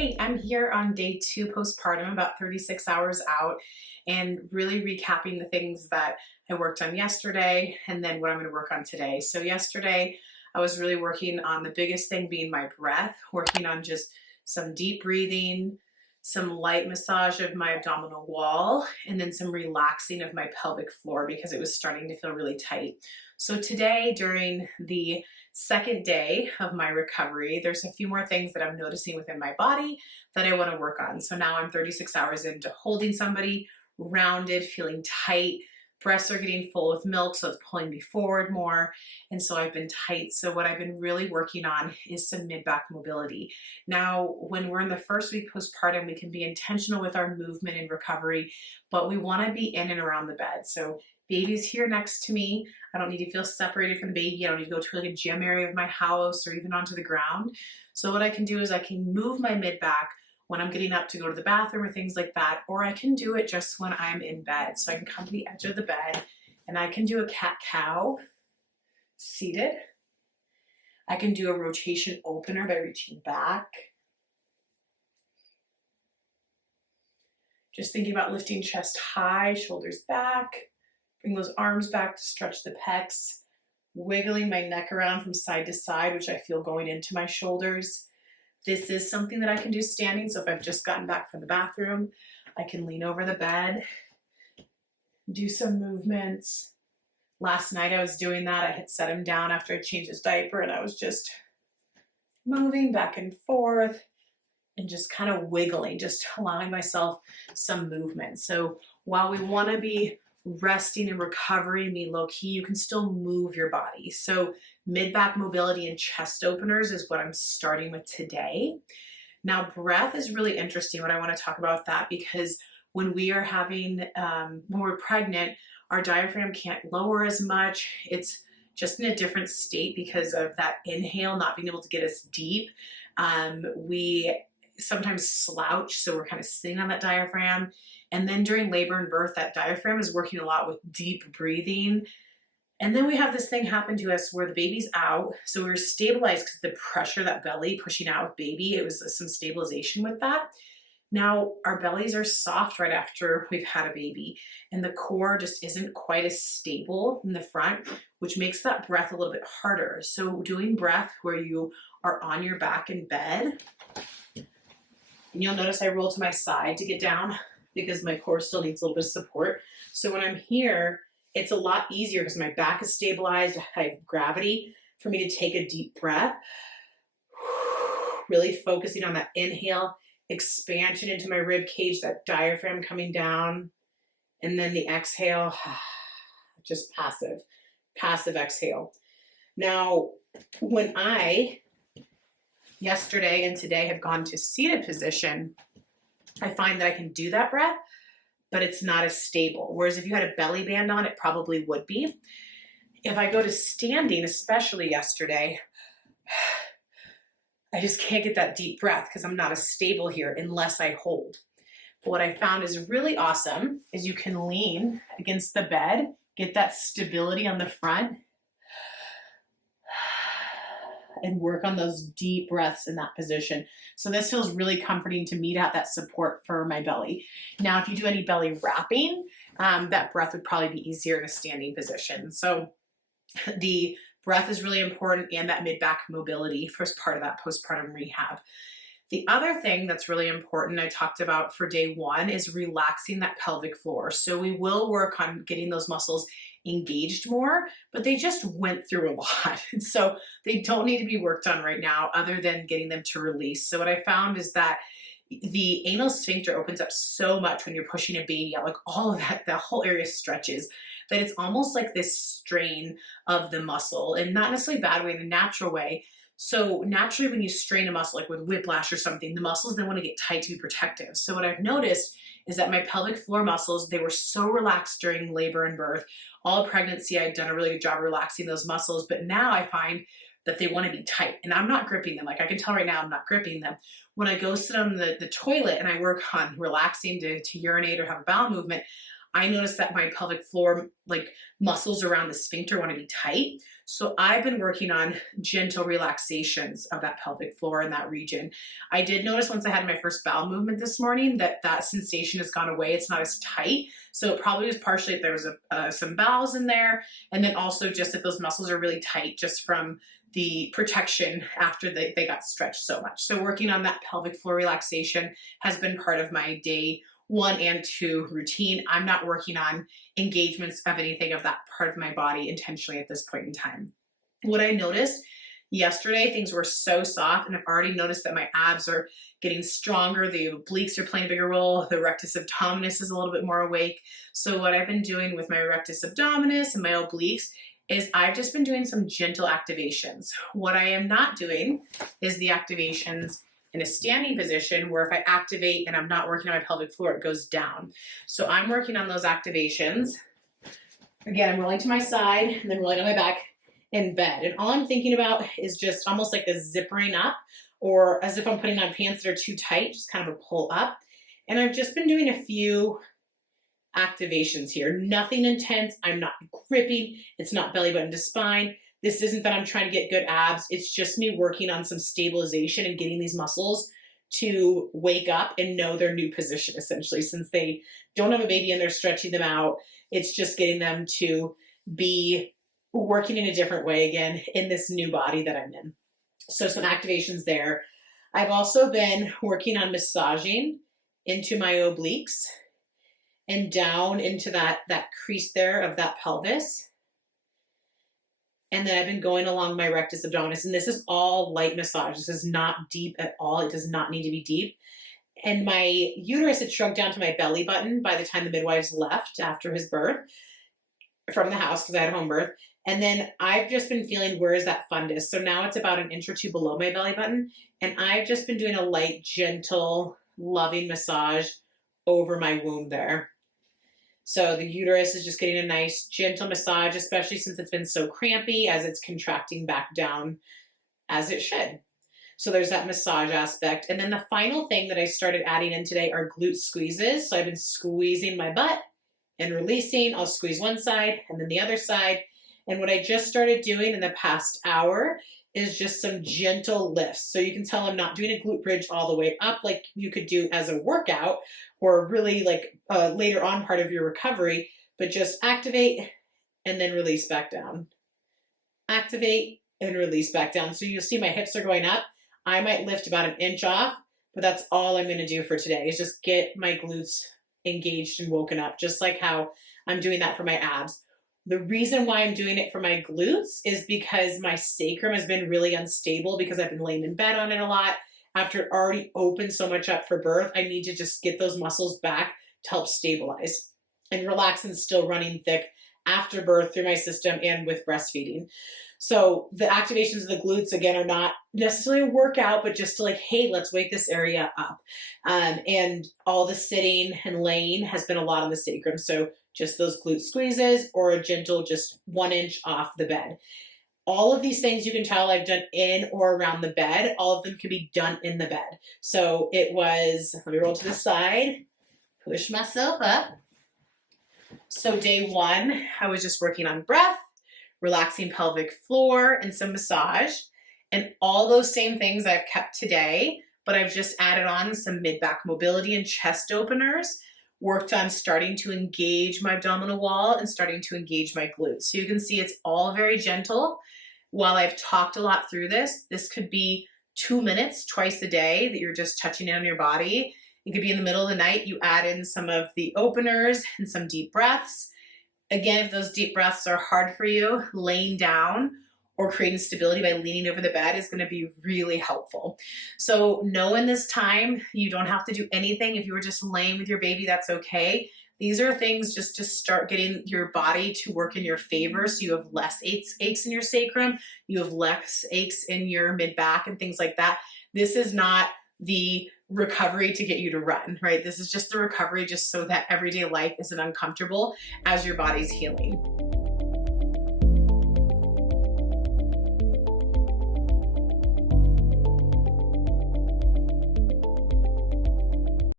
Hey, I'm here on day 2 postpartum, about 36 hours out, and really recapping the things that I worked on yesterday and then what I'm going to work on today. So yesterday, I was really working on the biggest thing being my breath, working on just some deep breathing, some light massage of my abdominal wall, and then some relaxing of my pelvic floor because it was starting to feel really tight. So today, during the second day of my recovery, there's a few more things that I'm noticing within my body that I want to work on. So now I'm 36 hours into holding somebody, rounded, feeling tight. Breasts are getting full with milk, so it's pulling me forward more. And so I've been tight. So what I've been really working on is some mid-back mobility. Now, when we're in the first week postpartum, we can be intentional with our movement and recovery, but we want to be in and around the bed. So baby's here next to me. I don't need to feel separated from the baby. I don't need to go to like a gym area of my house or even onto the ground. So what I can do is I can move my mid-back when I'm getting up to go to the bathroom or things like that, or I can do it just when I'm in bed. So I can come to the edge of the bed and I can do a cat-cow seated. I can do a rotation opener by reaching back. Just thinking about lifting chest high, shoulders back. Bring those arms back to stretch the pecs. Wiggling my neck around from side to side, which I feel going into my shoulders. This is something that I can do standing. So if I've just gotten back from the bathroom, I can lean over the bed, do some movements. Last night I was doing that. I had set him down after I changed his diaper and I was just moving back and forth and just kind of wiggling, just allowing myself some movement. So while we want to be resting and recovering, be low key, you can still move your body. So mid-back mobility and chest openers is what I'm starting with today. Now, breath is really interesting. What I want to talk about that because when we are having, when we're pregnant, our diaphragm can't lower as much. It's just in a different state because of that inhale not being able to get us deep. We sometimes slouch, so we're kind of sitting on that diaphragm. And then during labor and birth, that diaphragm is working a lot with deep breathing. And then we have this thing happen to us where the baby's out. So we're stabilized because the pressure, that belly pushing out with baby, it was some stabilization with that. Now our bellies are soft right after we've had a baby and the core just isn't quite as stable in the front, which makes that breath a little bit harder. So doing breath where you are on your back in bed, and you'll notice I roll to my side to get down because my core still needs a little bit of support. So when I'm here, it's a lot easier because my back is stabilized. I have gravity for me to take a deep breath. Really focusing on that inhale, expansion into my rib cage, that diaphragm coming down. And then the exhale, just passive exhale. Now, when I, yesterday and today, have gone to seated position, I find that I can do that breath, but it's not as stable. Whereas if you had a belly band on, it probably would be. If I go to standing, especially yesterday, I just can't get that deep breath because I'm not as stable here unless I hold. But what I found is really awesome is you can lean against the bed, get that stability on the front, and work on those deep breaths in that position. So this feels really comforting to me to have that support for my belly. Now, if you do any belly wrapping, that breath would probably be easier in a standing position. So the breath is really important and that mid-back mobility for part of that postpartum rehab. The other thing that's really important I talked about for day 1 is relaxing that pelvic floor. So we will work on getting those muscles engaged more, but they just went through a lot. And so they don't need to be worked on right now other than getting them to release. So what I found is that the anal sphincter opens up so much when you're pushing a baby out, like all of that whole area stretches, that it's almost like this strain of the muscle, and not necessarily a bad way, in a natural way. So naturally when you strain a muscle, like with whiplash or something, the muscles, they want to get tight to be protective. So what I've noticed is that my pelvic floor muscles, they were so relaxed during labor and birth. All pregnancy, I'd done a really good job relaxing those muscles, but now I find that they want to be tight and I'm not gripping them. Like I can tell right now I'm not gripping them. When I go sit on the toilet and I work on relaxing to urinate or have a bowel movement, I noticed that my pelvic floor, like muscles around the sphincter want to be tight. So I've been working on gentle relaxations of that pelvic floor in that region. I did notice once I had my first bowel movement this morning that that sensation has gone away. It's not as tight. So it probably was partially if there was some bowels in there. And then also just if those muscles are really tight just from the protection after they got stretched so much. So working on that pelvic floor relaxation has been part of my day 1 and 2 routine. I'm not working on engagements of anything of that part of my body intentionally at this point in time. What I noticed yesterday, things were so soft, and I've already noticed that my abs are getting stronger. The obliques are playing a bigger role. The rectus abdominis is a little bit more awake. So what I've been doing with my rectus abdominis and my obliques is I've just been doing some gentle activations. What I am not doing is the activations in a standing position where if I activate and I'm not working on my pelvic floor, it goes down. So I'm working on those activations. Again, I'm rolling to my side and then rolling on my back in bed. And all I'm thinking about is just almost like a zippering up, or as if I'm putting on pants that are too tight, just kind of a pull up. And I've just been doing a few activations here. Nothing intense. I'm not gripping. It's not belly button to spine. This isn't that I'm trying to get good abs. It's just me working on some stabilization and getting these muscles to wake up and know their new position, essentially. Since they don't have a baby and they're stretching them out, it's just getting them to be working in a different way again in this new body that I'm in. So some activations there. I've also been working on massaging into my obliques and down into that crease there of that pelvis. And then I've been going along my rectus abdominis, and this is all light massage. This is not deep at all. It does not need to be deep. And my uterus had shrunk down to my belly button by the time the midwives left after his birth from the house because I had a home birth. And then I've just been feeling, where is that fundus? So now it's about an inch or two below my belly button. And I've just been doing a light, gentle, loving massage over my womb there. So the uterus is just getting a nice gentle massage, especially since it's been so crampy as it's contracting back down as it should. So there's that massage aspect. And then the final thing that I started adding in today are glute squeezes. So I've been squeezing my butt and releasing. I'll squeeze one side and then the other side. And what I just started doing in the past hour is just some gentle lifts. So you can tell I'm not doing a glute bridge all the way up like you could do as a workout or really like later on part of your recovery, but just activate and then release back down. Activate and release back down. So you'll see my hips are going up. I might lift about an inch off, but that's all I'm going to do for today is just get my glutes engaged and woken up, just like how I'm doing that for my abs. The reason why I'm doing it for my glutes is because my sacrum has been really unstable because I've been laying in bed on it a lot. After it already opened so much up for birth, I need to just get those muscles back to help stabilize. And relaxin is still running thick after birth through my system and with breastfeeding. So the activations of the glutes, again, are not necessarily a workout, but just to like, hey, let's wake this area up. And all the sitting and laying has been a lot on the sacrum. So just those glute squeezes or a gentle, just 1 inch off the bed. All of these things you can tell I've done in or around the bed. All of them can be done in the bed. So it was, let me roll to the side, push myself up. So day 1, I was just working on breath, relaxing pelvic floor, and some massage. And all those same things I've kept today, but I've just added on some mid-back mobility and chest openers, worked on starting to engage my abdominal wall and starting to engage my glutes. So you can see it's all very gentle. While I've talked a lot through this, this could be 2 minutes twice a day that you're just touching in on your body. It could be in the middle of the night. You add in some of the openers and some deep breaths. Again, if those deep breaths are hard for you, laying down or creating stability by leaning over the bed is going to be really helpful. So know in this time, you don't have to do anything. If you were just laying with your baby, that's okay. These are things just to start getting your body to work in your favor. So you have less aches in your sacrum. You have less aches in your mid-back and things like that. This is not the recovery to get you to run, right? This is just the recovery just so that everyday life isn't uncomfortable as your body's healing.